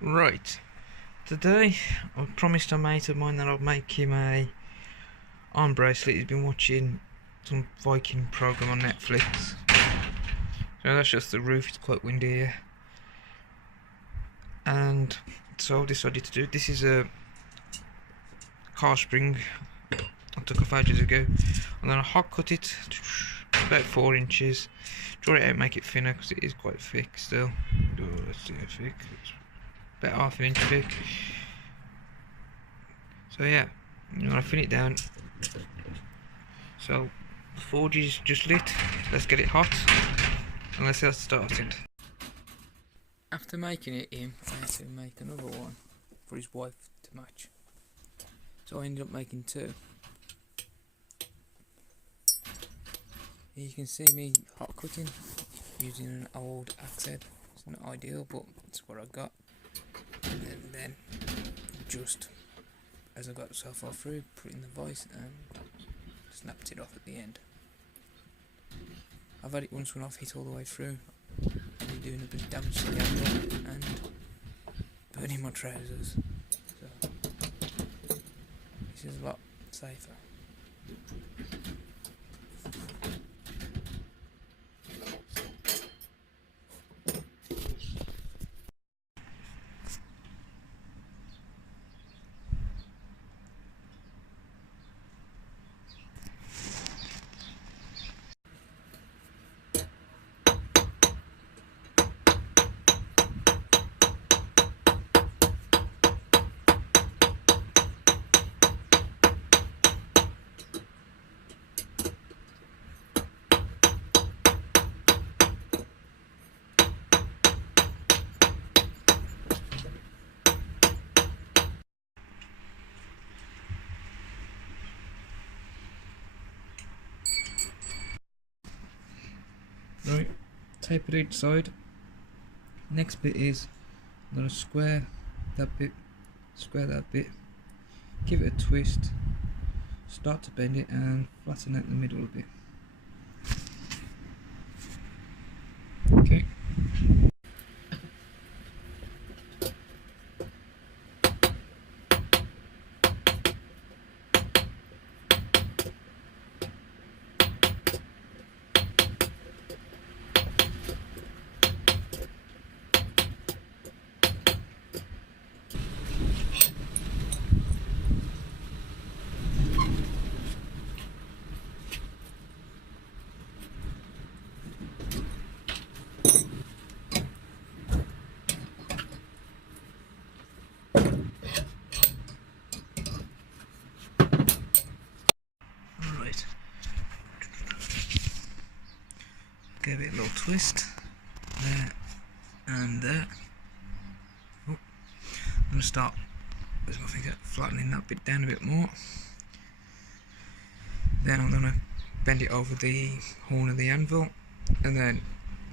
Right, today I promised a mate of mine that I'd make him a arm bracelet. He's been watching some Viking program on Netflix. So that's just the roof, it's quite windy here. And so I decided to do it. This is a car spring I took off ages ago. And then I hot cut it about 4 inches. Draw it out, make it thinner because it is quite thick still. Oh, let's see how thick. It's about half an inch thick. So yeah, I'm gonna thin it down. So the forge is just lit. Let's get it hot and let's get started. After making it in, I had to make another one for his wife to match. So I ended up making two. Here you can see me hot cutting using an old axe head. It's not ideal, but it's what I got. And then just as I got so far through, put it in the vise and snapped it off at the end. I've had it once run off, hit all the way through, and doing a bit of damage to the anvil and burning my trousers. So this is a lot safer. Right, tape it each side. Next bit is I'm going to square that bit, give it a twist, start to bend it and flatten out the middle a bit. Okay. Alright. Give it a little twist. There and there. Oh, I'm going to start, where's my finger, flattening that bit down a bit more. Then I'm going to bend it over the horn of the anvil and then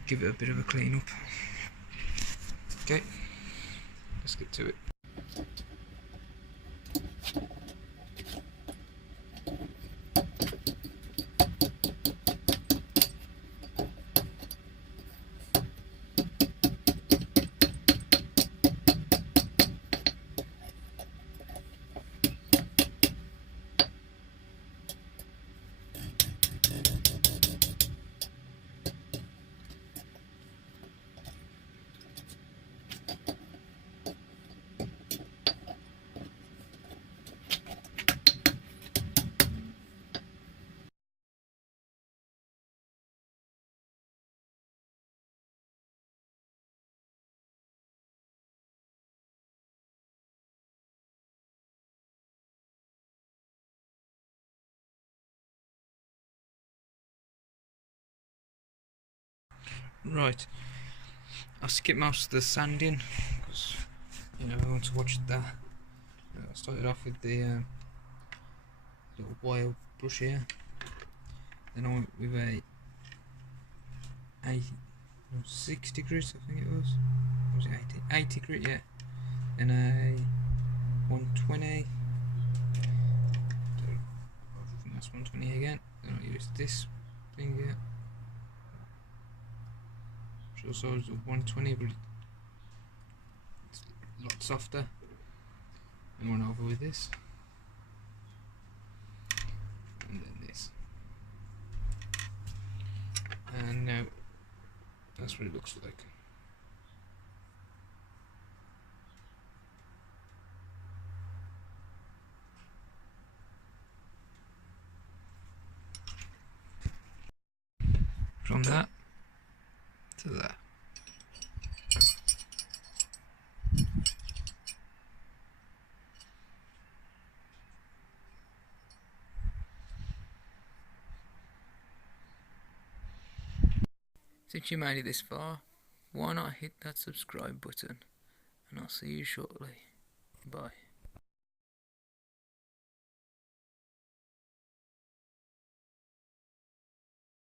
give it a bit of a clean up. Okay, let's get to it. Right, I'll skip most of the sanding because I want to watch that. I started off with the little wire brush here, then I went with a 60 grit, I think it was. Or was it 80? 80 grit, yeah. Then a 120. I think that's 120 again. Then I used this thing here. Which also is a 120, but it's lot softer, and run over with this, and then this, and now that's what it looks like. From that to that. Since you made it this far, why not hit that subscribe button, and I'll see you shortly. Bye.